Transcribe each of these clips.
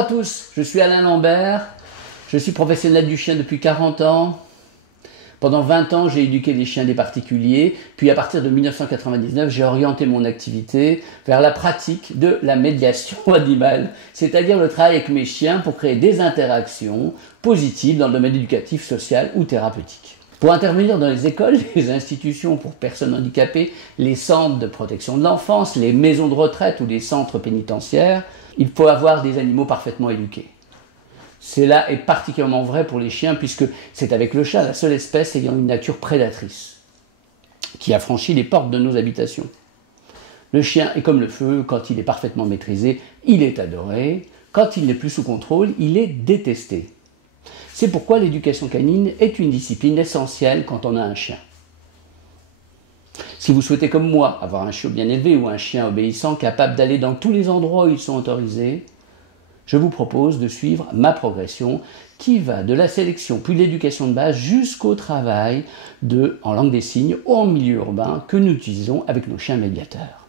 à tous, je suis Alain Lambert, je suis professionnel du chien depuis 40 ans. Pendant 20 ans, j'ai éduqué les chiens des particuliers, puis à partir de 1999, j'ai orienté mon activité vers la pratique de la médiation animale, c'est-à-dire le travail avec mes chiens pour créer des interactions positives dans le domaine éducatif, social ou thérapeutique. Pour intervenir dans les écoles, les institutions pour personnes handicapées, les centres de protection de l'enfance, les maisons de retraite ou les centres pénitentiaires, il faut avoir des animaux parfaitement éduqués. Cela est particulièrement vrai pour les chiens puisque c'est avec le chat la seule espèce ayant une nature prédatrice qui a franchi les portes de nos habitations. Le chien est comme le feu, quand il est parfaitement maîtrisé, il est adoré, quand il n'est plus sous contrôle, il est détesté. C'est pourquoi l'éducation canine est une discipline essentielle quand on a un chien. Si vous souhaitez comme moi avoir un chiot bien élevé ou un chien obéissant capable d'aller dans tous les endroits où ils sont autorisés, je vous propose de suivre ma progression qui va de la sélection puis de l'éducation de base jusqu'au travail en langue des signes ou en milieu urbain que nous utilisons avec nos chiens médiateurs.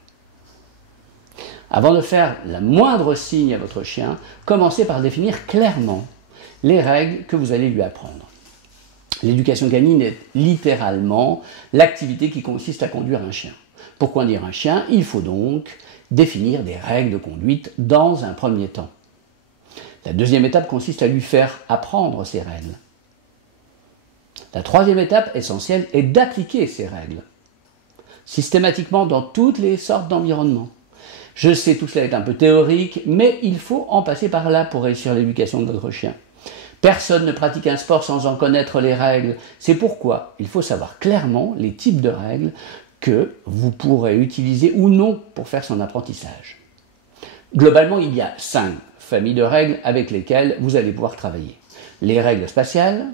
Avant de faire la moindre signe à votre chien, commencez par définir clairement les règles que vous allez lui apprendre. L'éducation canine est littéralement l'activité qui consiste à conduire un chien. Pour conduire un chien, il faut donc définir des règles de conduite dans un premier temps. La deuxième étape consiste à lui faire apprendre ces règles. La troisième étape essentielle est d'appliquer ces règles, systématiquement dans toutes les sortes d'environnements. Je sais, tout cela est un peu théorique, mais il faut en passer par là pour réussir l'éducation de notre chien. Personne ne pratique un sport sans en connaître les règles. C'est pourquoi il faut savoir clairement les types de règles que vous pourrez utiliser ou non pour faire son apprentissage. Globalement, il y a 5 familles de règles avec lesquelles vous allez pouvoir travailler. Les règles spatiales,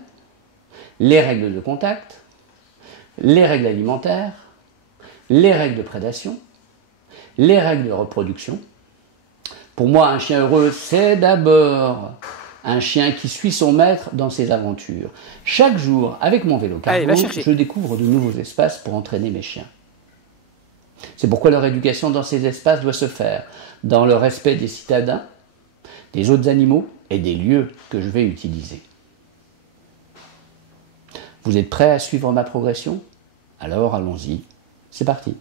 les règles de contact, les règles alimentaires, les règles de prédation, les règles de reproduction. Pour moi, un chien heureux, c'est d'abord un chien qui suit son maître dans ses aventures. Chaque jour, avec mon vélo cargo, je découvre de nouveaux espaces pour entraîner mes chiens. C'est pourquoi leur éducation dans ces espaces doit se faire dans le respect des citadins, des autres animaux et des lieux que je vais utiliser. Vous êtes prêts à suivre ma progression? Alors allons-y, c'est parti.